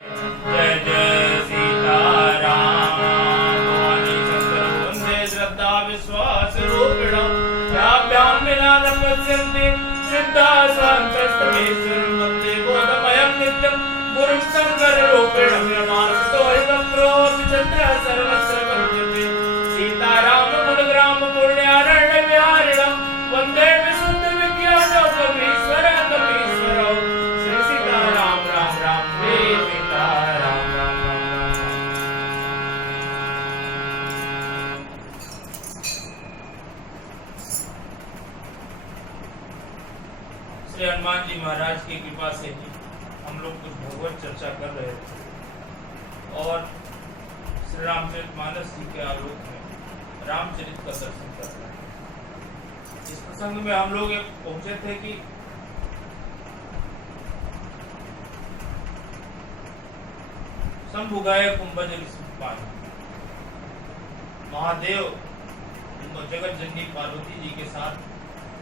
जय जय सीताराम भवानी शंकर वंदे श्रद्धा विश्वास रूपिणं याभ्यां विना न पश्यन्ति सिद्धा स्वान्तस्तमेश्वर वन्दे बोधमयं नित्यं गुरुं शंकर रूपिणं यमानतो हितं प्रोति चन्द्र सर्वस्य वन्द्यते सीताराम गुणग्राम पुण्यारण्य विहारिणं वन्दे विशुद्ध विज्ञान कवीश्वर कवीश्वरौ श्री सीताराम राम राम हे सीताराम राम राम राम श्री हनुमान जी महाराज की कृपा से ही हम लोग कुछ भगवत चर्चा कर रहे थे और श्री रामचरितमानस जी के आलोक में रामचरित का दर्शन कर रहे हैं। इस प्रसंग में हम लोग एक पहुंचे थे कि शंभुगाय कुंभज ऋषिपाल महादेव जगत जननी पार्वती जी के साथ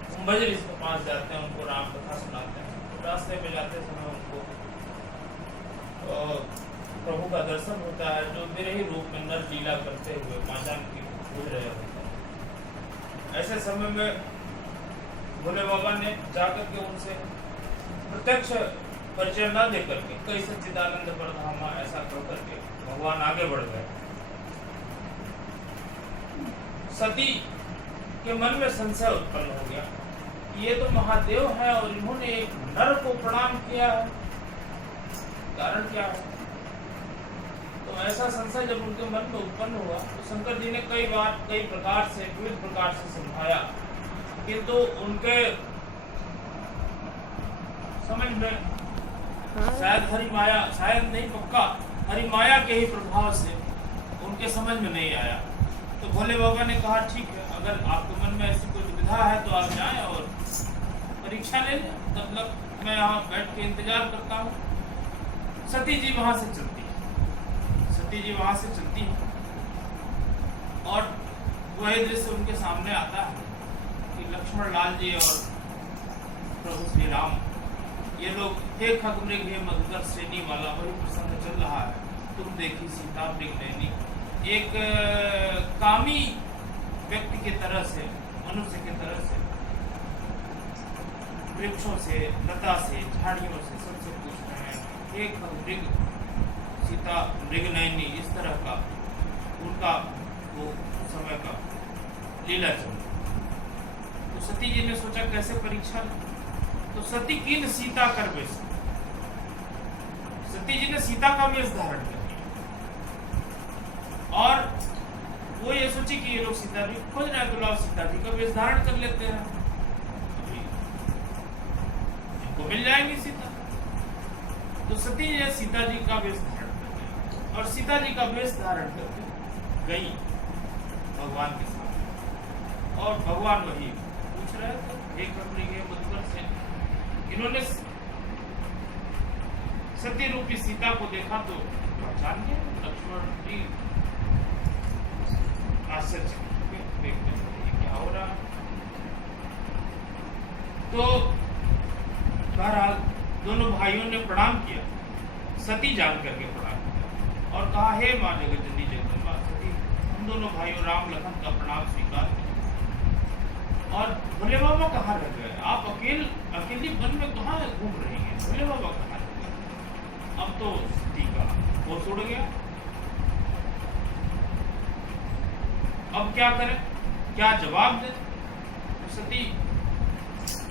कुंभज ऋषि के पास जाते हैं, उनको राम कथा सुनाते हैं। तो रास्ते में जाते समय उनको प्रभु का दर्शन होता है जो विरही रूप में नर लीला करते हुए मांझान की घूम रहे होते हैं। ऐसे समय में भोले बाबा ने जाकर के उनसे प्रत्यक्ष परिचय न दे करके कई सच्चिदानंद परधामा ऐसा कह करके भगवान आगे बढ़ गए। सती के मन में संशय उत्पन्न हो गया, ये तो महादेव है और इन्होंने एक नर को प्रणाम किया है, कारण क्या है? तो ऐसा संशय जब उनके मन में उत्पन्न हुआ तो शंकर जी ने कई बार कई प्रकार से विविध प्रकार से समझाया, किंतु उनके समझ में शायद हरिमाया, शायद नहीं पक्का हरिमाया के ही प्रभाव से उनके समझ में नहीं आया। तो भोले बाबा ने कहा ठीक है, अगर आपके मन में ऐसी कोई दुविधा है तो आप जाएं और परीक्षा ले लें, तब तक मैं यहाँ बैठ के इंतजार करता हूँ। सती जी वहां से चलती है, सती जी वहां से चलती है और वही दृश्य उनके सामने आता है कि लक्ष्मण लाल जी और प्रभु श्री राम ये लोग हे खग मृग हे मधुकर श्रेणी वाला वही प्रसंग चल रहा है। तुम देखी सीता मृग नैनी, एक कामी व्यक्ति की तरह से, मनुष्य की तरह से वृक्षों से, लता से, झाड़ियों से सबसे पूछ रहे हैं हे खग मृग सीता मृग नैनी, इस तरह का उनका वो समय का लीला चल। तो सती जी ने सोचा कैसे परीक्षा लें? तो सती की न सीता कर वेश, सती जी ने सीता का वेश धारण कर लिया और वो ये सोची कि ये लोग सीता जी खोज रहे हैं तो लाओ सीता जी का वेश धारण कर लेते हैं, इनको मिल जाएंगी सीता। तो सती जी ने सीता जी का वेश धारण कर लिया और सीता जी का वेश धारण करके गई भगवान के साथ और भगवान वही पूछ रहे थे हे कपड़े के मधुकर से। इन्होंने सती रूपी सीता को देखा तो पहचान गए। लक्ष्मण जी आश्चर्य देखते हैं क्या हो रहा है। तो बहरहाल दोनों भाइयों ने प्रणाम किया, सती जान करके प्रणाम किया और कहा हे माँ जगतजननी जगदम्बा सती, हम दोनों भाइयों राम लखन का प्रणाम स्वीकार किया। और भोले बाबा कहाँ रह गए? आप अकेली वन में कहाँ घूम रही हैं? भोले बाबा कहाँ रह गए? अब तो सती का वो उड़ गया, अब क्या करें, क्या जवाब दें? तो सती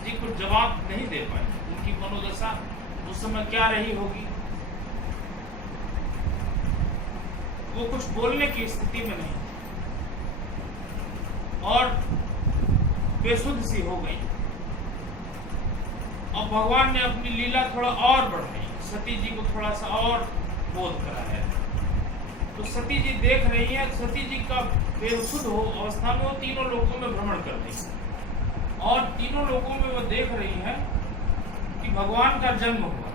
जी कुछ जवाब नहीं दे पाए। उनकी मनोदशा उस समय क्या रही होगी, वो कुछ बोलने की स्थिति में नहीं और बेसुध सी हो गई। अब भगवान ने अपनी लीला थोड़ा और बढ़ाई, सती जी को थोड़ा सा और बोध कराया। तो सती जी देख रही है, सती जी का बेसुध हो अवस्था में वो तीनों लोकों में भ्रमण कर रही है और तीनों लोकों में वो देख रही है कि भगवान का जन्म हुआ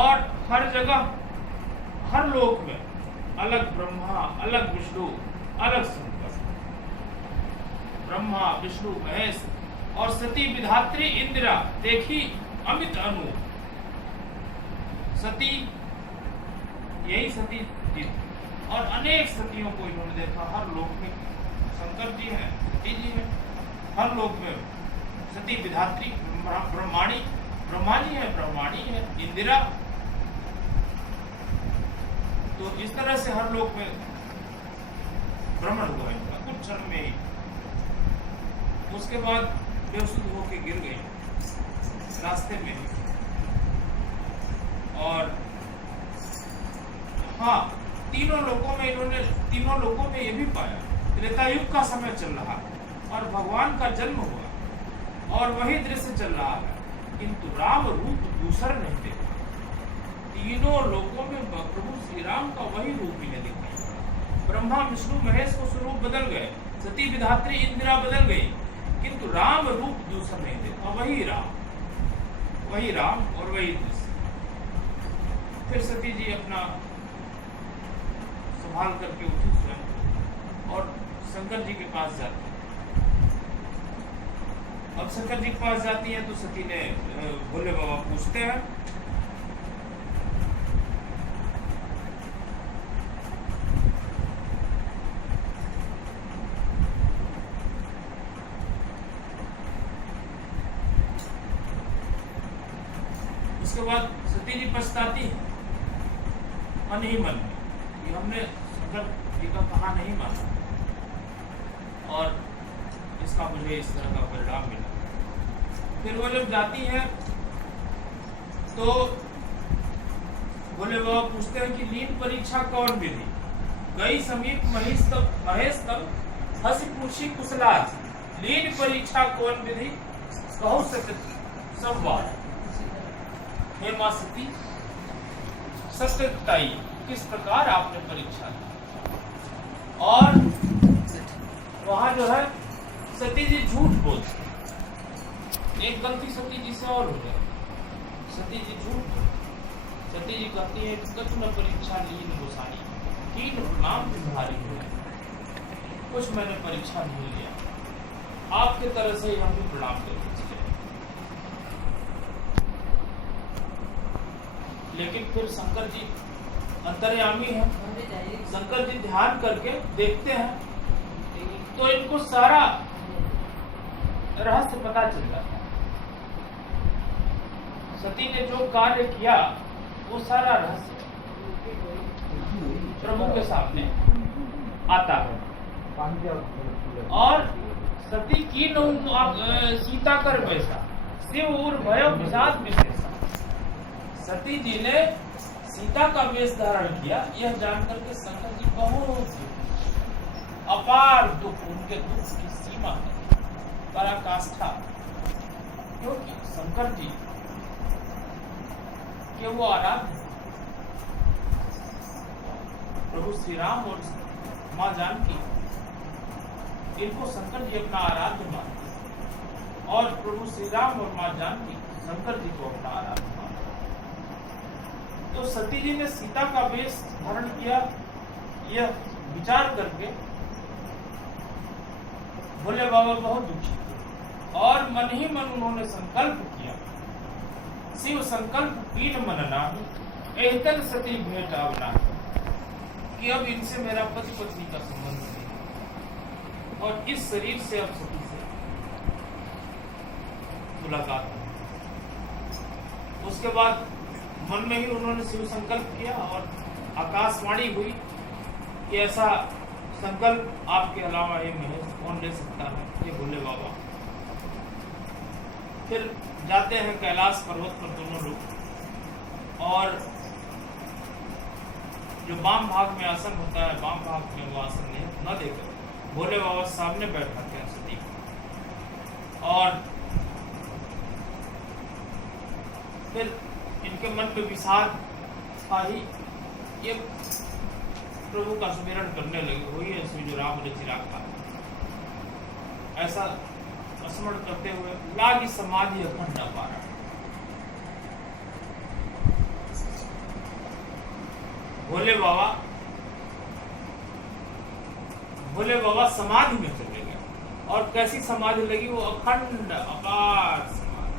और हर जगह हर लोक में अलग ब्रह्मा, अलग विष्णु, अलग शंकर, ब्रह्मा विष्णु महेश और सती विधात्री इंदिरा देखी अमित अनु। सती, यही सती जी और अनेक सतियों को इन्होंने देखा। हर लोक में शंकर जी हैं, सती जी हैं, हर लोक में सती विधात्री, ब्रह्माणी, ब्रह्मा जी है, ब्रह्माणी है, इंदिरा। तो इस तरह से हर लोक में भ्रमण हुआ इनका कुछ क्षण में ही। उसके बाद बेसुध होके गिर गए रास्ते में। और हाँ, तीनों लोगों में ये भी पाया, त्रेता युग का समय चल रहा और भगवान का जन्म हुआ और वही दृश्य चल रहा है, किंतु राम रूप दूसरा नहीं देखा। तीनों लोगों में प्रभु श्री राम का वही रूप ही नहीं दिखाई। ब्रह्मा विष्णु महेश को स्वरूप बदल गए, सती विधात्री इंदिरा बदल गई, किंतु राम रूप दूसरा नहीं देखा। वही राम और वही दृश्य। फिर सती जी अपना संभाल करके उठी स्वयं और शंकर जी के पास जाती है। अब शंकर जी के पास जाती है तो सती ने भोले बाबा पूछते हैं, उसके बाद सती जी पछताती है मन ही मन में कि हमने शंकर जी का कहा नहीं माना और इसका मुझे इस तरह का परिणाम मिला। फिर वो जब जाती है तो भोले बाबा पूछते हैं कि लीन परीक्षा कौन विधि, गई समीप महेश तब हंसी पूछी कुशला, लीन परीक्षा कौन विधि, कहो सत्य सब बात। हे मां सती, सत्य बताइए किस प्रकार आपने परीक्षा दी। और वहां जो है सती जी झूठ बोलती, एक गलती सती जी से और हो गई। सती जी झूठ बोलती, सती जी कहती है कछु न परीक्षा लीन गोसाई, कीन प्रणाम तुम्हारी हुए, कुछ मैंने परीक्षा नहीं लिया, आपके तरह से ही हम भी प्रणाम करते। लेकिन फिर शंकर जी अंतर्यामी है, शंकर जी ध्यान करके देखते हैं तो इनको सारा रहस्य पता चल जाता है। सती ने जो कार्य किया वो सारा रहस्य प्रभु के सामने आता है। और सती की सीता कर वैसा शिव और भय विषाद विशेषा, सती जी ने सीता का वेश धारण किया, यह जानकर के शंकर जी बहुत अपार दुख, उनके दुख की सीमा है, पराकाष्ठा। क्योंकि शंकर जी के वो आराध्य प्रभु श्री राम और मां जानकी, इनको शंकर जी अपना आराध्य मानते और प्रभु श्री राम और मां जानकी शंकर जी को अपना आराध्य मानते। तो सती जी ने सीता का वेश धारण किया, यह विचार करके भोले बाबा बहुत दुखी थे और मन ही मन उन्होंने संकल्प किया, शिव संकल्प कीन मन नाही, एहतन सती भेंट आवना, कि अब इनसे मेरा पति पत्नी का संबंध नहीं और इस शरीर से अब सती से मुलाकात हो। उसके बाद मन में ही उन्होंने शिव संकल्प किया और आकाशवाणी हुई कि ऐसा संकल्प आपके अलावा ये महेश कौन ले सकता है, ये भोले बाबा। फिर जाते हैं कैलाश पर्वत पर दोनों लोग और जो वाम भाग में आसन होता है, वाम भाग में वो आसन नहीं न देकर भोले बाबा सामने बैठाते हैं सती को। और फिर इनके मन में विषाद था ही, ये प्रभु का स्मरण करने लगे, वही है जो राम ने चिराग था। ऐसा स्मरण करते हुए लागी समाधि अखंड अपारा। भोले बाबा समाधि में चले गए और कैसी समाधि लगी, वो अखंड अपार समाधि,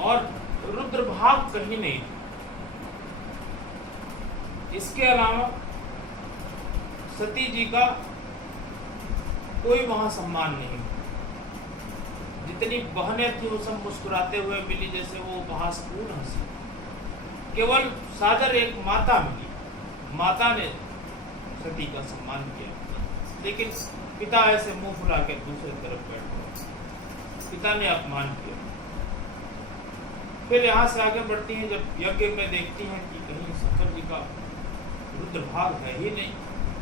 और रुद्र भाग कहीं नहीं था। इसके अलावा सती जी का कोई वहां सम्मान नहीं। जितनी बहनें थी वो सब मुस्कुराते हुए मिली, जैसे वो उपहासपूर्ण हंसी। केवल सादर एक माता मिली, माता ने सती का सम्मान किया, लेकिन पिता ऐसे मुंह फुला के दूसरी तरफ बैठ गए, पिता ने अपमान किया। फिर यहाँ से आगे बढ़ती हैं, जब यज्ञ में देखती हैं कि कहीं शंकर जी का रुद्र भाग है ही नहीं,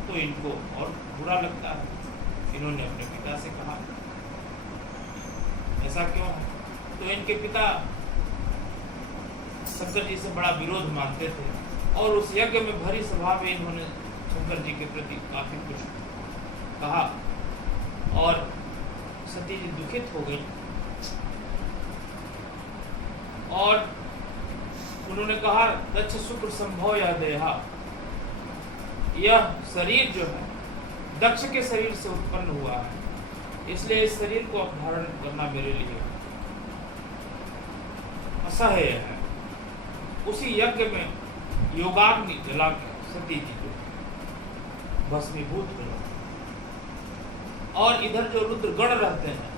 तो इनको और बुरा लगता है। इन्होंने अपने पिता से कहा ऐसा क्यों है? तो इनके पिता शंकर जी से बड़ा विरोध मानते थे, और उस यज्ञ में भरी सभा में इन्होंने शंकर जी के प्रति काफी कुछ कहा, और सती जी दुखित हो गई और उन्होंने कहा दक्ष शुक्र संभव या देहा, यह शरीर जो है दक्ष के शरीर से उत्पन्न हुआ है, इसलिए इस शरीर को अपधारण करना मेरे लिए असह्य है। उसी यज्ञ में योगाग्नि जलाकर सती जी को भस्मीभूत करो, और इधर जो रुद्र गण रहते हैं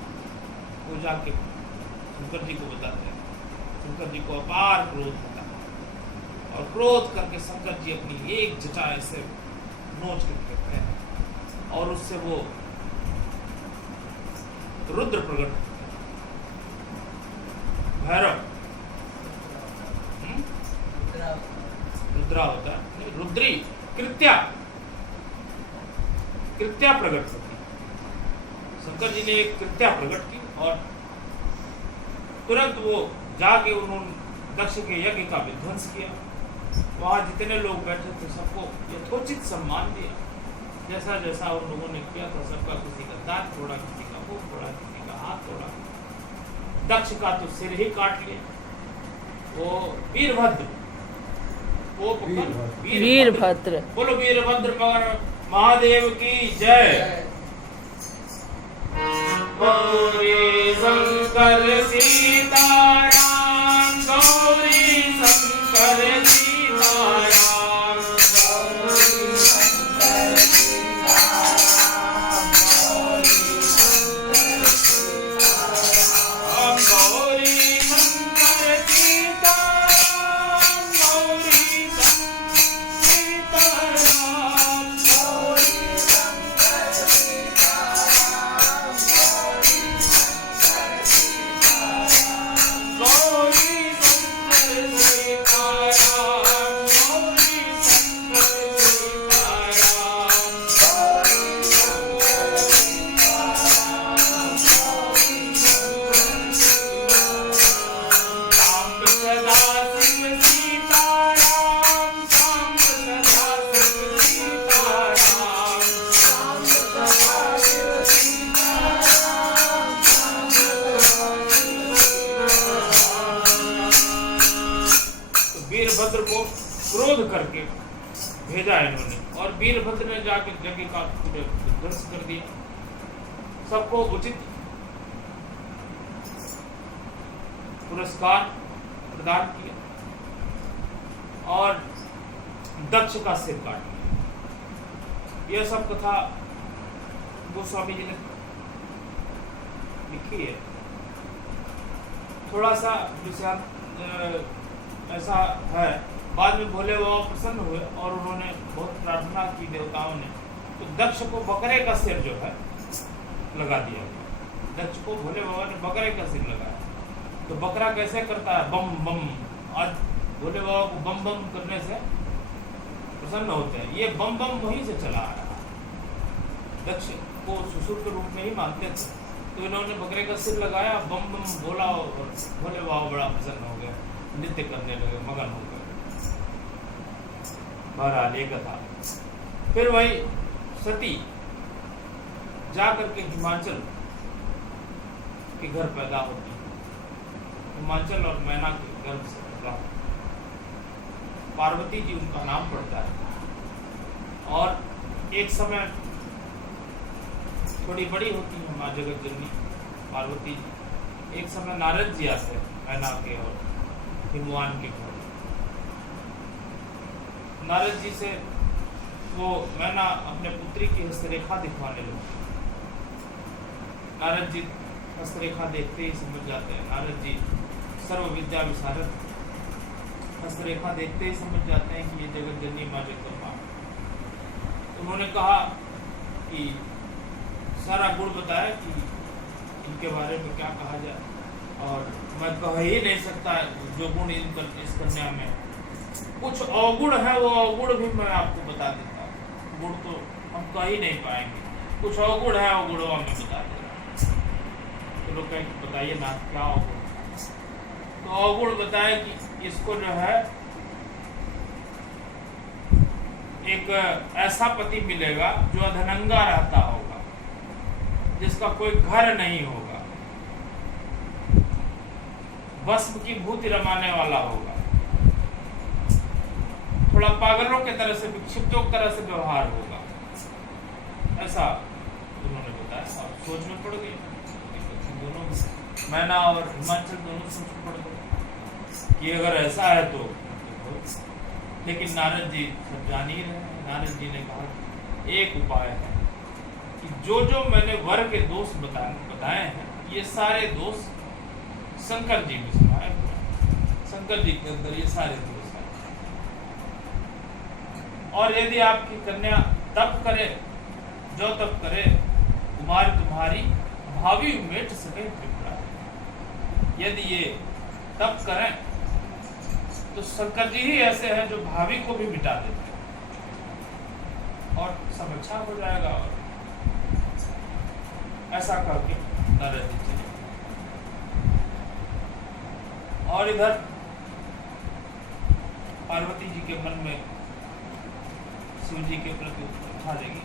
वो जाके शंकर जी को बताते हैं। शंकर जी को अपार क्रोध होता है, और क्रोध करके शंकर जी अपनी एक जटा ऐसे नोच के फेंकते हैं, और उससे वो रुद्र प्रकट होते हैं। भैरव रुद्रा होता है, नहीं रुद्री, कृत्या प्रकट होती। शंकर जी ने एक कृत्या प्रकट की, और तुरंत वो जाके उन्होंने दक्ष के यज्ञ का विध्वंस किया। वहां जितने लोग बैठे थे सबको यथोचित सम्मान दिया, जैसा जैसा उन लोगों ने किया था। सबका किसी का दांत तोड़ा, किसी का मुंह तोड़ा, किसी का हाथ तोड़ा, दक्ष का तो सिर ही काट लिया। वो वीरभद्र, वो वीरभद्र, बोलो वीरभद्र महादेव की जय। गौरी शंकर सीताराम, गौरी शंकर सीताराम, गौरी शंकर सीताराम, गौरी शंकर सीताराम, गौरी वीरभद्र को क्रोध करके भेजा इन्होंने, और वीरभद्र ने जाके यज्ञ का ध्वंस कर दिया। सबको उचित पुरस्कार प्रदान किया, और दक्ष का सिर काट लिया। यह सब कथा गोस्वामी जी ने लिखी है। थोड़ा सा विषय ऐसा है, बाद में भोले बाबा प्रसन्न हुए और उन्होंने बहुत प्रार्थना की देवताओं ने, तो दक्ष को बकरे का सिर जो है लगा दिया गया। दक्ष को भोले बाबा ने बकरे का सिर लगाया। तो बकरा कैसे करता है? बम बम। आज भोले बाबा को बम बम करने से प्रसन्न होते हैं। ये बम बम वहीं से चला आ रहा। दक्ष को ससुर के रूप में ही मानते थे, तो इन्होंने बकरे का सिर लगाया, बम बम बोला, और भोले बाबा बड़ा प्रसन्न हो गए, नृत्य करने लगे, मगन हो गए। बहरहाल ये कथा। फिर वही सती जा करके हिमाचल के घर पैदा होती है। हिमाचल और मैना के गर्भ से पैदा होती है। पार्वती जी उनका नाम पड़ता है। और एक समय थोड़ी बड़ी होती है माँ जगत जननी पार्वती जी। एक समय नारद जी आते हैं मैना के और हिमवान के घर। नारद जी से वो मैना अपने पुत्री की हस्तरेखा दिखवाने लगे। नारद जी हस्तरेखा देखते ही समझ जाते हैं। नारद जी सर्व विद्या विशारद, हस्तरेखा देखते ही समझ जाते हैं कि ये जगत जननी माँ जगदम्बा। उन्होंने कहा कि सारा गुण बताया कि इनके बारे में क्या कहा जाए, और मैं कह ही नहीं सकता जो गुण इस कन्या में। कुछ अवगुण है, वो अवगुण भी मैं आपको बता देता हूँ। गुण तो हम कह ही नहीं पाएंगे, कुछ अवगुण है, अवगुणों में बता दे रहा। तो लोग कहें बताइए ना क्या अवगुण। तो अवगुण बताए कि इसको जो है एक ऐसा पति मिलेगा जो अधनंगा रहता होगा, जिसका कोई घर नहीं होगा, भस्म की भूति रमाने वाला होगा, थोड़ा पागलों के तरह से, विक्षिप्तों की तरह से व्यवहार होगा, ऐसा उन्होंने बताया। और सोच में पड़ गए दोनों, मैना और हिमाचल दोनों सोच में पड़ गए कि अगर ऐसा है तो। लेकिन नारद जी सब जान ही रहे हैं। नारद जी ने कहा एक उपाय है कि जो जो मैंने वर के दोष बताए हैं, ये सारे दोष शंकर जी में समाये हुए हैं। शंकर जी के अंदर ये सारे दोष हैं। और यदि आपकी कन्या तप करे, जो तप करे, कुमार तुम्हारी भावी मेट सके त्रिपुरा। यदि ये तप करें तो शंकर जी ही ऐसे हैं जो भावी को भी मिटा देते हैं और सब अच्छा हो जाएगा। और ऐसा करके नारद जी चले। और इधर पार्वती जी के मन में शिव जी के प्रति उत्कंठा जगी।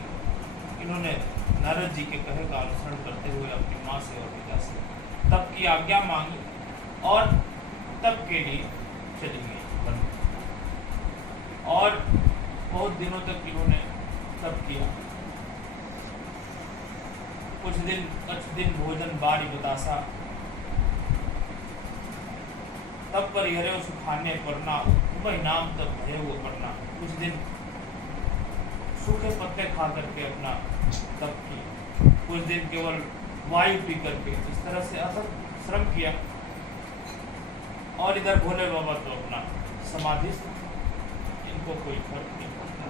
इन्होंने नारद जी के कहे का अनुसरण करते हुए अपनी माँ से और पिता से तप की आज्ञा मांगी और तप के लिए चली गई। और बहुत दिनों तक इन्होंने तप किया। कुछ दिन भोजन बारी बतासा, तब पर हरे सुखाने परना, वही नाम तब भय वो करना। कुछ दिन सूखे पत्ते खा करके अपना तप किया, कुछ दिन केवल वायु पी करके, इस तरह से अथक श्रम किया। और इधर भोले बाबा तो अपना समाधिस्थ, इनको कोई फर्क नहीं पड़ता।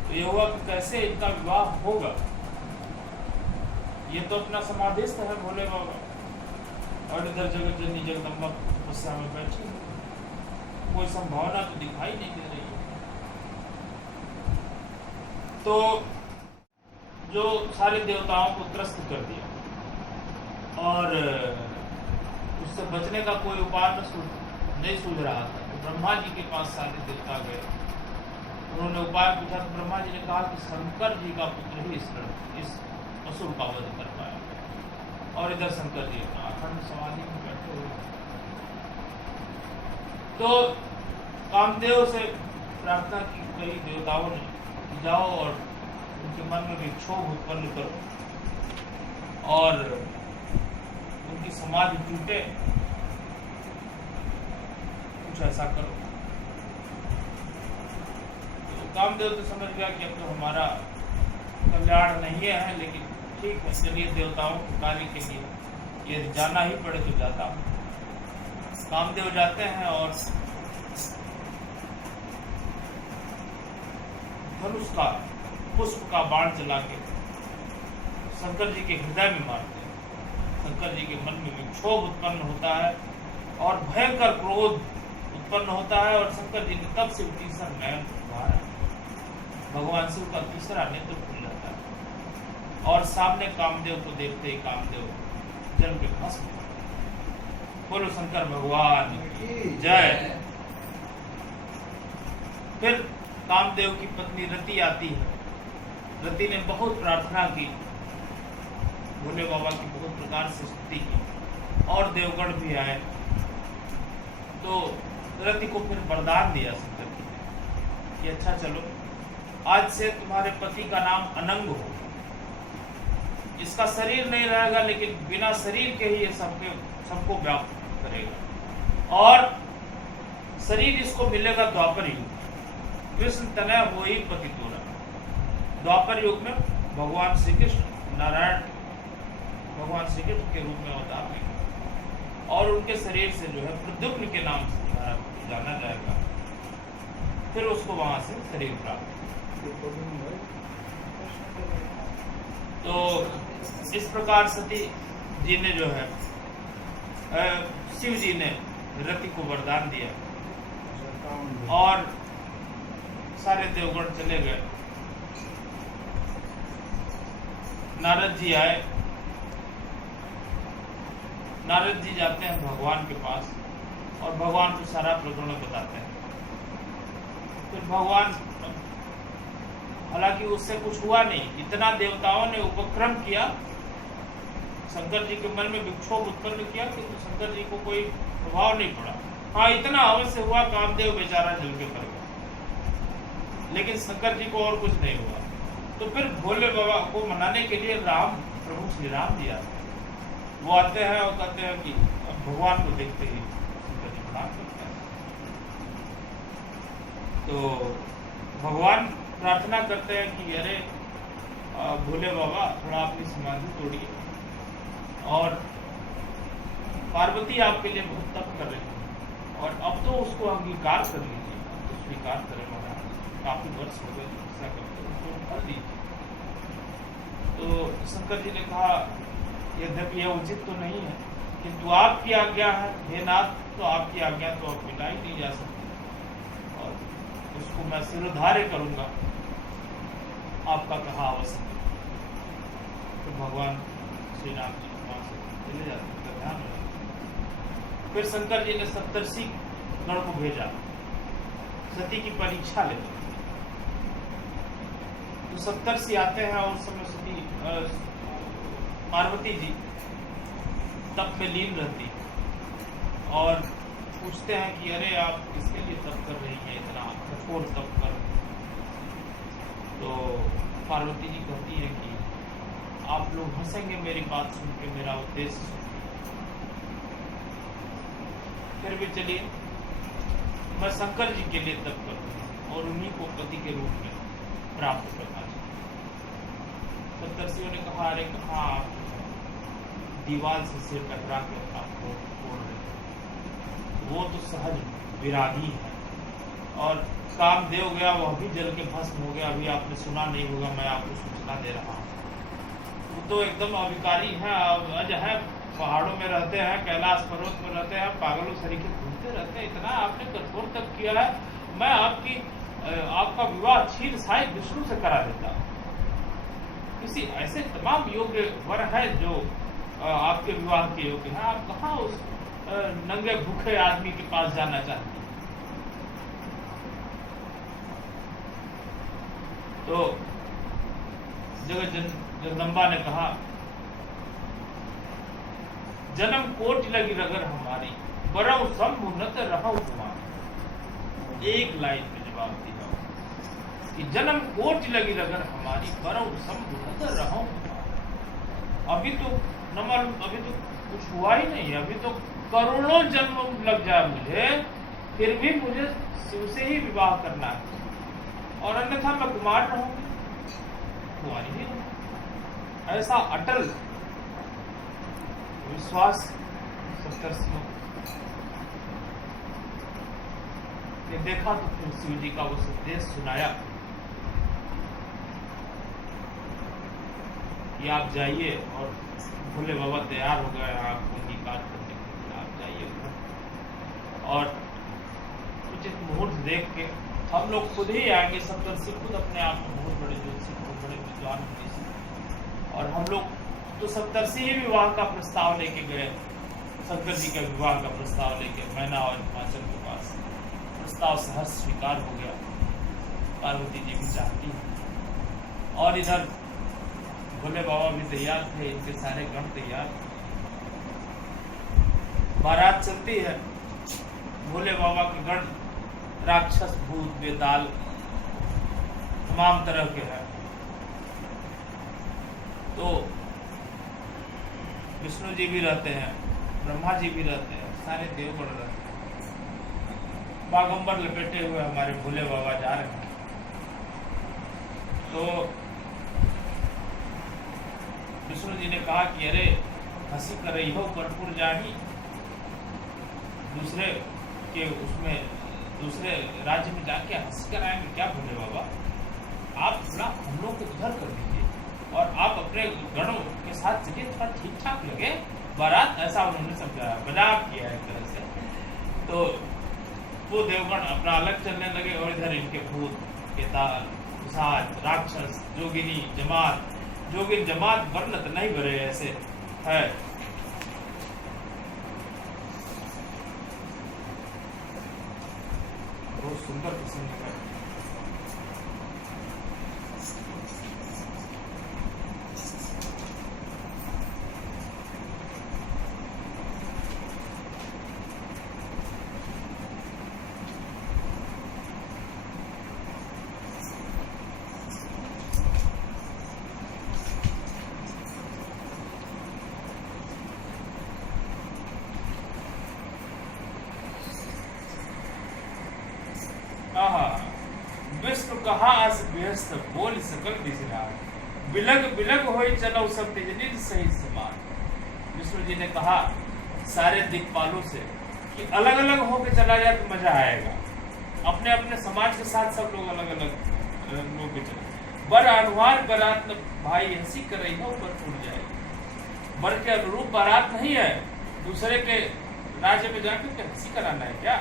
तो ये हुआ कि कैसे इनका विवाह होगा। ये तो अपना समाधिस्थ है भोले बाबा, और इधर जगत जननी जगदम्बा तपस्या में बैठी, कोई संभावना तो दिखाई नहीं दे रही है। तो जो सारे देवताओं को त्रस्त कर दिया और उससे बचने का कोई उपाय नहीं सूझ रहा था। तो ब्रह्मा जी के पास सारे देवता गए, उन्होंने उपाय पूछा। तो ब्रह्मा जी ने कहा कि शंकर जी का पुत्र ही इस असुर का वध कर पाया। और इधर शंकर जी अपना अखंड समाधि में बैठे हुए। तो कामदेव से प्रार्थना की कई देवताओं ने, जाओ और उनके मन में विक्षोभ उत्पन्न करो और उनकी समाधि टूटे, कुछ ऐसा करो। तो कामदेव तो समझ गया कि अब तो हमारा कल्याण नहीं है, लेकिन ठीक है, चलिए देवताओं के कार्य के लिए यदि जाना ही पड़े तो जाता हूँ। कामदेव जाते हैं और धनुष का पुष्प का बाण चला के शंकर जी के हृदय में मारते हैं। शंकर जी के मन में विक्षोभ उत्पन्न होता है और भयंकर क्रोध उत्पन्न होता है। और शंकर जी ने तब से तीसरा नयन उभारा, भगवान शिव का तीसरा नेत्र खुल जाता है और सामने कामदेव को देखते ही कामदेव जल के भस्म। बोलो शंकर भगवान जय। फिर कामदेव की पत्नी रति आती है। रति ने बहुत प्रार्थना की, भोले बाबा की बहुत प्रकार से स्तुति की और देवगण भी आए। तो रति को फिर वरदान दिया शंकर जी ने कि अच्छा चलो, आज से तुम्हारे पति का नाम अनंग हो। इसका शरीर नहीं रहेगा, लेकिन बिना शरीर के ही ये सबको व्याप्त करेगा। और शरीर इसको मिलेगा द्वापर युग। कृष्ण तनय वो ही पतित हो रहा। द्वापर युग में भगवान श्री कृष्ण नारायण भगवान श्री कृष्ण के रूप में अवतार लेंगे और उनके शरीर से जो है प्रद्युम्न के नाम से जाना जाएगा। फिर उसको वहां से शरीर प्राप्त। तो इस प्रकार सती जी ने जो है शिव जी ने रति को वरदान दिया और सारे देवगण चले गए। नारद जी आए। नारद जी जाते हैं भगवान के पास और भगवान को सारा प्रकरण बताते हैं। फिर भगवान, हालांकि उससे कुछ हुआ नहीं, इतना देवताओं ने उपक्रम किया, शंकर जी के मन में विक्षोभ उत्पन्न किया, किंतु शंकर जी को कोई प्रभाव नहीं पड़ा। हाँ, इतना अवश्य हुआ, कामदेव बेचारा जल के मर गया, लेकिन शंकर जी को और कुछ नहीं हुआ। तो फिर भोले बाबा को मनाने के लिए प्रभु श्री राम जी आते हैं। वो आते हैं और कहते हैं कि अब भगवान को देखते ही शंकर जी प्रणाम करते हैं। तो भगवान प्रार्थना करते हैं कि अरे भोले बाबा, थोड़ा अपनी समाधि तोड़िए। और पार्वती आपके लिए बहुत तप कर रही है और अब तो उसको अंगीकार कर लीजिए, तो स्वीकार करें महाराज, काफी वर्ष हो गए ऐसा करते, उसको कर लीजिए। तो शंकर जी ने कहा, यद्यपि यह उचित तो नहीं है, किंतु आपकी आज्ञा है हे नाथ, तो आपकी आज्ञा तो अब मिटाई नहीं जा सकती और उसको मैं सिरोधार्य करूंगा, आपका कहा आवश्यक। तो भगवान श्री राम जी वहां से चले जाते हैं, ध्यान रखें। फिर शंकर जी ने सप्तर्षि गण को भेजा सती की परीक्षा लेते। तो सप्तर्षि आते हैं और उस समय सती पार्वती जी तप में लीन रहती और पूछते हैं कि अरे आप किसके लिए तप कर रही हैं, इतना कठोर तप कर। तो पार्वती जी कहती है कि आप लोग हंसेंगे मेरी बात सुन के, मेरा उद्देश्य सुन के, फिर भी चलिए मैं शंकर जी के लिए तप करती हूँ और उन्हीं को पति के रूप में प्राप्त करना चाहिए। सप्तर्षियों ने कहा, अरे कहाँ आप दीवार से सिर टकरा के आपको तोड़ रहे, वो तो सहज विरागी है और कामदेव गया, वह भी जल के भस्म हो गया। अभी आपने सुना नहीं होगा, मैं आपको सूचना दे रहा हूँ। वो तो एकदम अविकारी है, अज है, पहाड़ों में रहते हैं, कैलाश पर्वत में रहते हैं, पागलों सरीखे घूमते रहते हैं, इतना आपने कठोर तक किया है, मैं आपका विवाह क्षीर साई विष्णु से करा देता। किसी ऐसे तमाम योग्य वर है जो आपके विवाह के योग्य है, आप कहाँ उस नंगे भूखे आदमी के पास जाना चाहते हैं? तो जगदम्बा ने कहा, जन्म कोटि लगी रगर हमारी, बरौ शंभु न त रहौ तुम्हारी। एक लाइन में जवाब दिया कि जन्म कोटि लगी रगर हमारी, बरौ शंभु न त रहौ तुम्हारी। अभी तो कुछ हुआ ही नहीं है, अभी तो करोड़ों जन्म लग जाए मुझे, फिर भी मुझे शिव से ही विवाह करना है और अन्यथा मैं कुमार रहूंगी, कुमारी ही रहूंगी। ऐसा अटल विश्वास सप्तर्षियों ने देखा। तो फिर शिव जी का वो संदेश सुनाया कि आप जाइए, और भोले बाबा तैयार हो गए आपको अंगीकार करने के लिए, आप जाइए और उचित मुहूर्त देख के हम लोग खुद ही आएंगे। सप्तर्षि खुद अपने आप में बहुत बड़े ज्योतिषी, बहुत बड़े विद्वान ऋषि, और हम लोग तो सप्तर्षि ही विवाह का प्रस्ताव लेके गए। शंकर जी का विवाह का प्रस्ताव लेके मैना और हिमाचल के पास प्रस्ताव सहर्ष स्वीकार हो गया। पार्वती जी भी चाहती है और इधर भोले बाबा भी तैयार थे, इनके सारे गण तैयार। बारात चलती है, भोले बाबा के गण राक्षस, भूत, बेताल तमाम तरह के हैं। तो विष्णु जी भी रहते हैं, ब्रह्मा जी भी रहते हैं, सारे देवगण रहते हैं। बागंबर लपेटे हुए हमारे भोले बाबा जा रहे हैं। तो विष्णु जी ने कहा कि अरे हंसी कर रही हो भरपूर जानी, दूसरे के उसमें दूसरे राज्य में जाके हंसी कराएंगे क्या भोले बाबा? आप थोड़ा हम लोग को उधर कर दीजिए और आप अपने गणों के साथ चलिए, थोड़ा ठीक ठाक लगे बारात, ऐसा उन्होंने समझाया, मजाक किया एक तरह से। तो वो देवगण अपना अलग चलने लगे और इधर इनके भूत, केताल, पिशाच, राक्षस, जोगिनी जमात, जोगिन जमात वर्णत नहीं भरे ऐसे है। बहुत सुंदर प्रसंग है। विष्णु कहा अस व्यस्त बोल सकल बिजराग, बिलग बिलग होई चलो सब निज सही समान। विष्णु जी ने कहा सारे दिक्पालों से कि अलग अलग होके चला जाए तो मजा आएगा, अपने अपने समाज के साथ सब लोग अलग अलग लोग के चले। बर अनुहार बारात न भाई हंसी कर रही हो पर फूट जाए। बर के अनुरूप बारात नहीं है, दूसरे के राज्य में जाकर के हंसी कराना है क्या?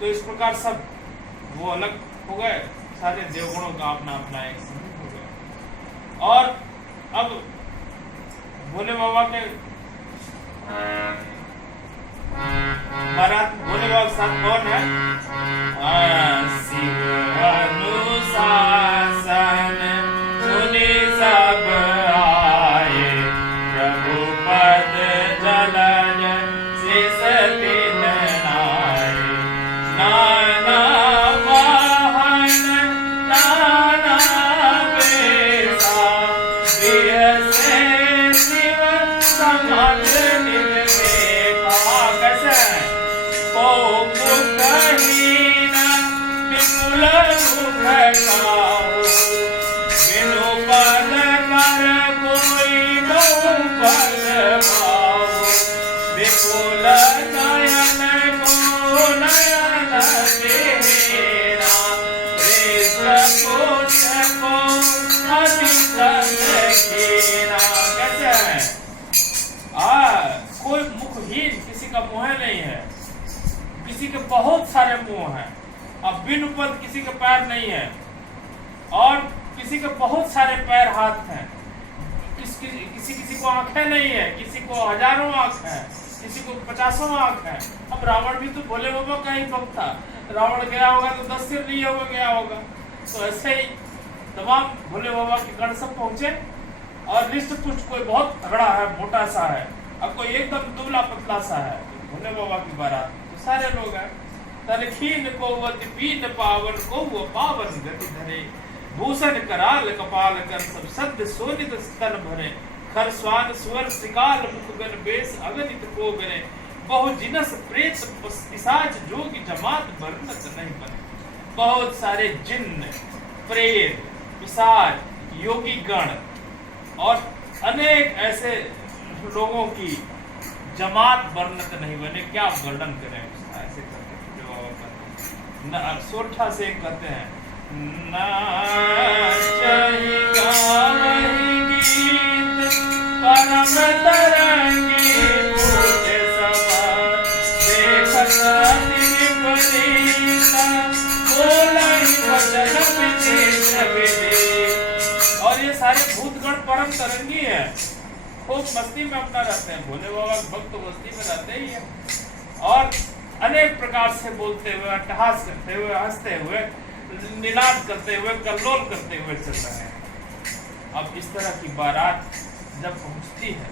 तो इस प्रकार सब वो अलग हो गए, सारे देवगुणों का अपना अपना एक समूह हो गया। और अब भोले बाबा के बारात, भोले बाबा के साथ कौन है? शिव अनुशासन सुनि सब आए, प्रभु पद जलज शेष दिन नाए। नाना वाहन नाना बेसा, प्रिय से शिव समझ निज देखा। कैसे को मुखहीन विपुल मुख गाओ, बिनु पद कर कोई बहु पद पाओ। विपुल नयन को नयन तेरा, रेत कोट को अधिक देखीना। कैसे है? कोई मुखहीन, किसी का मुंह नहीं है, किसी के बहुत सारे मुंह हैं, अब बिन पद किसी के पैर नहीं है, और किसी के बहुत सारे पैर हाथ हैं, किसी को आंखें नहीं है, किसी को हजारों आंख है, किसी को 50 आंख है। अब रावण भी तो भोले बाबा का ही भक्त था, रावण गया होगा तो 10 सिर लिए होगा गया होगा। तो ऐसे ही तमाम भोले बाबा के गण सब पहुंचे, और लिस्ट पुष्ट कोई बहुत तगड़ा है, मोटा सा है, अब कोई एकदम दुबला पतला सा है, भोले बाबा की बारात तो सारे लोग हैं। तरखीन को पीन पावन को वो पावन गति धरे, भूषण कराल कपाल कर सब सद सोनित स्तन भरे। खर स्वान सुवर श्रिकाल मुखगन बेस अगणित को गरे, बहु जिनस प्रेत पिशाच जोगी जमात वर्णत नहीं बने। बहुत सारे जिन्न, प्रेत, पिशाच, योगी गण और अनेक ऐसे लोगों की जमात वर्णत नहीं बने। क्या वर्णन करें, ऐसे करते हैं। सोरठा से कहते हैं, परम तरंगी पूजे समान, देखत अति विपरीता, बोलहि वचन विशेष विदित। और ये सारे भूतगण परम तरंगी है, खूब मस्ती में अपना रहते हैं। भोले बाबा भक्त मस्ती में रहते ही है, और अनेक प्रकार से बोलते हुए, अट्टहास करते हुए, हंसते हुए, निनाद करते हुए, कल्लोल करते हुए चल रहे हैं। अब इस तरह की बारात जब पहुंचती है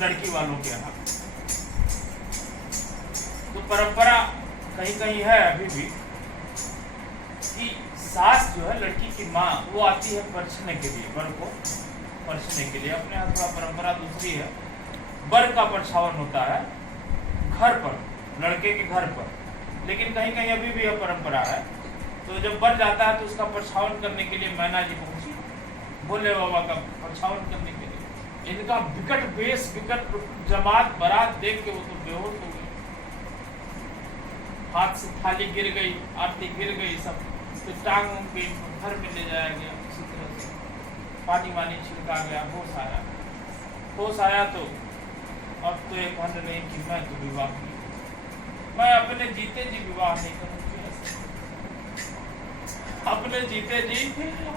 लड़की वालों के यहाँ, तो परंपरा कहीं कहीं है अभी भी कि सास जो है लड़की की माँ वो आती है परछने के लिए, वर को परछने के लिए। अपने यहाँ थोड़ा परंपरा दूसरी है, वर का परछावन होता है घर पर, लड़के के घर पर, लेकिन कहीं कहीं अभी भी यह परंपरा है। तो जब वर जाता है तो उसका परछावन करने के लिए मैना जी पहुंची, भोले बाबा का परछावन करने के लिए। इनका विकट वेश, विकट जमात बारात देख के वो तो बेहोश हो गई, हाथ से थाली गिर गई, आरती गिर गई, सब तो टांग के घर में ले जाया गया, उसी तरह से पानी वानी छिड़का गया, होश आया तो अब तो ये कहने नहीं कि मैं तो विवाह नहीं, मैं अपने जीते जी विवाह नहीं करूँगी, अपने जीते जी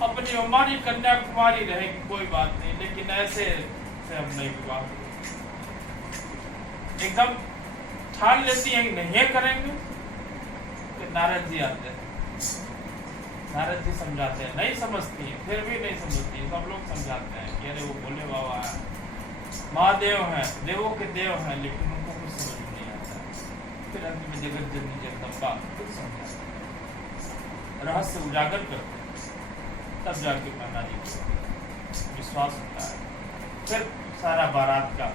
अपनी हमारी कन्याकुमारी रहेगी, कोई बात नहीं, लेकिन ऐसे से हम नहीं विवाह करेंगे। एकदम ठान लेती है नहीं करेंगे। तो नारद जी आते हैं, नारद जी समझाते हैं, नहीं समझती है, फिर भी नहीं समझती है, सब लोग समझाते हैं कि अरे वो भोले बाबा है, महादेव हैं, देवों के देव हैं, लेकिन उनको कुछ समझ नहीं आता। फिर अंत में जगत जननी जगदम्बा कुछ समझाते, रहस्य उजागर करते, तब जाके मैना जी को विश्वास होता है। फिर सारा बारात का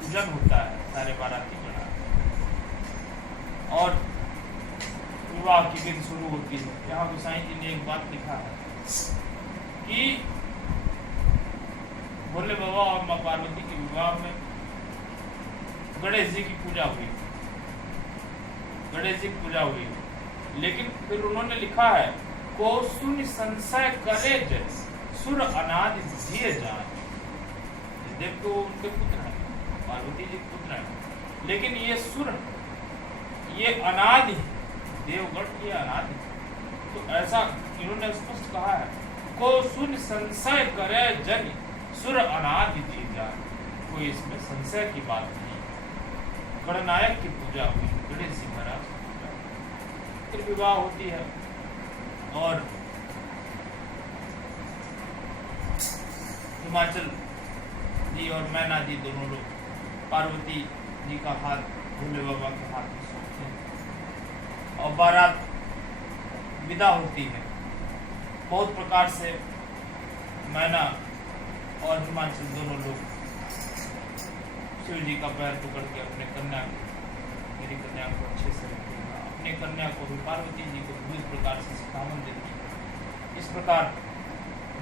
पूजन होता है, सारे बाराती बना और विवाह की विधि शुरू होती है। यहाँ गोसाई जी ने एक बात लिखा है कि भोले बाबा और माँ पार्वती के विवाह में गणेश जी की पूजा हुई, गणेश जी की पूजा हुई, लेकिन फिर उन्होंने लिखा है को सुन संशय करे जय सुर अनादि दिए जान। देव तो उनके पुत्र हैं, पार्वती जी के पुत्र हैं, लेकिन ये सुर, ये अनादि, देवगढ़ ये अनादि। तो ऐसा इन्होंने स्पष्ट कहा है, को सुन संशय करे जन सुर अनादि दिए जान। कोई इसमें संशय की बात नहीं। गणनायक की पूजा हुई, गणेश जी महाराज, फिर विवाह होती है और हिमाचल जी और मैना जी दोनों लोग पार्वती जी का हाथ भोले बाबा के हाथ में सौंपते हैं और बारात विदा होती है। बहुत प्रकार से मैना और हिमाचल दोनों लोग शिव जी का पैर पकड़ के अपने कन्या, मेरी कन्या को अच्छे से रखिएगा, अपने कन्या को भी पार्वती जी को विविध प्रकार से सिखावन देती है। इस प्रकार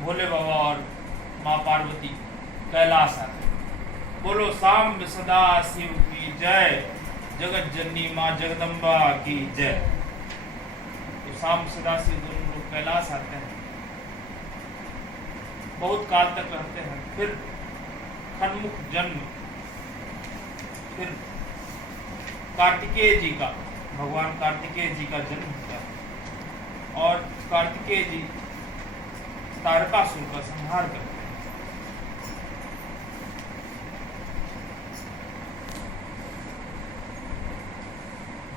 भोले बाबा और माँ पार्वती कैलाश आते। बोलो सांब सदा शिव की जय, जगत जननी माँ जगदम्बा की जय। तो सांब सदा शिव दोनों लोग कैलाश आते हैं, बहुत काल तक रहते हैं। फिर खनमुख जन्म, फिर कार्तिकेय जी का, भगवान कार्तिकेय जी का जन्म होता है और कार्तिकेय जी तारकासुर का संहार करते हैं।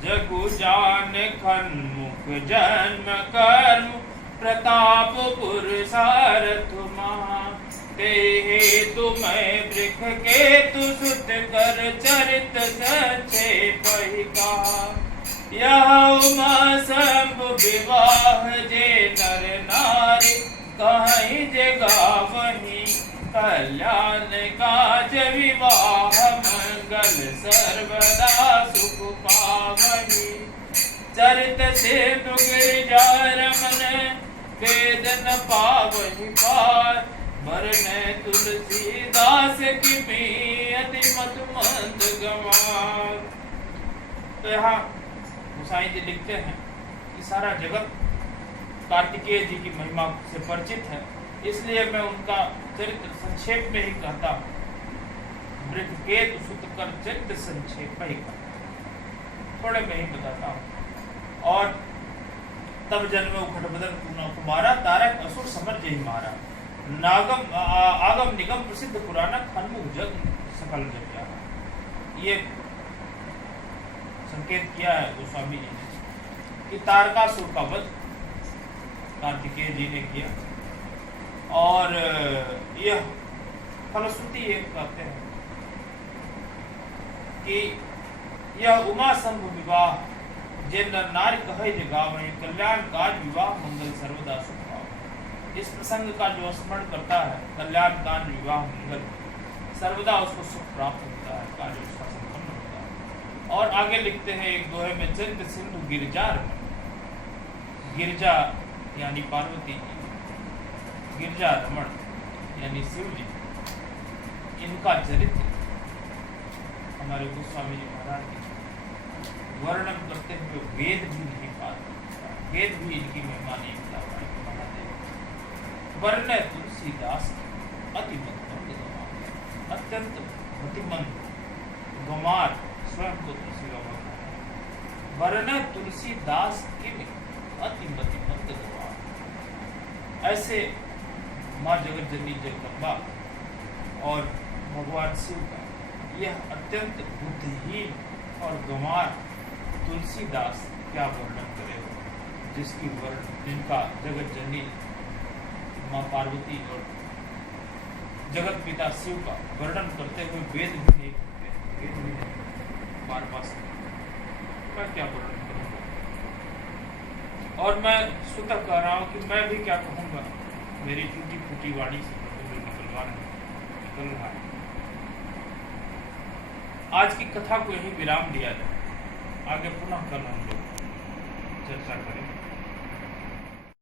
जगु जान खनमुख जन्म कर्म प्रताप पुरुषार्थ महा, तेहे तुम्हें वृख के तुसुत कर चरित संक्षेप ही कहा। यह उमा शंभु विवाह जे नर नारी, कहीं जगह वही कल्याण काज विवाह मंगल सर्वदा सुख पावही। चरित से गिरिजा रमन वेद न पावहि पार, वरन तुलसीदास की पियति मत मंद गंवार। तो यहाँ गोसाई जी लिखते हैं कि सारा जगत कार्तिकेय जी की महिमा से परिचित है, इसलिए मैं उनका चरित्र संक्षेप में ही कहता हूँ। वृषकेतु सुत कर चरित्र संक्षेप ही कहता, थोड़े में ही बताता हूँ। और तब जन्म उखटबदन कुमारा, तारक असुर समर जय मारा। नागम आगम निगम प्रसिद्ध पुराना, खनमुख जग सकल जग जाना। ये संकेत किया है गोस्वामी जी ने कि तारकासुर का वध कार्तिकेय जी ने किया। और यह फलश्रुति ये कहते हैं कि यह उमा शंभु विवाह जे नर नारी कहे जे गावै कल्याण काज विवाह मंगल सर्वदा सुख पावै। इस प्रसंग का जो स्मरण करता है, कल्याण काज विवाह मंगल, सर्वदा उसको सुख प्राप्त होता है, कार्य उसका संपन्न होता है। और आगे लिखते हैं एक दोहे में, चरित सिंधु गिरजा रमण। गिरजा यानी पार्वती जी, गिरजा रमण यानी शिव जी, इनका चरित्र हमारे गोस्वामी जी महाराज जी वर्णन करते हुए वेद भी नहीं पाते, वेद भी इनकी महिमा नहीं बता पाए। महादेव वर्ण तुलसीदास अति मंद गंवार, अत्यंत मतिमंद गंवार, स्वयं को तुलसी गंवार। वर्ण तुलसीदास किम अति मतिमंद गंवार। ऐसे माँ जगत जननी जगदम्बा और भगवान शिव का यह अत्यंत बुद्धिहीन और गंवार तुलसीदास क्या वर्णन करेगा, जिसकी वर्ण जिनका जगत जननी माँ पार्वती और जगत पिता शिव का वर्णन करते हुए वेद भी नहीं करते, वेद भी नहीं बार बार मैं क्या वर्णन करूँगा। और मैं स्वतः कह रहा हूँ कि मैं भी क्या कहूँगा, मेरी टूटी फूटी वाणी से निकल रहा है। आज की कथा को यही विराम दिया जाए, आगे पुनः कल हम लोग चर्चा करेंगे।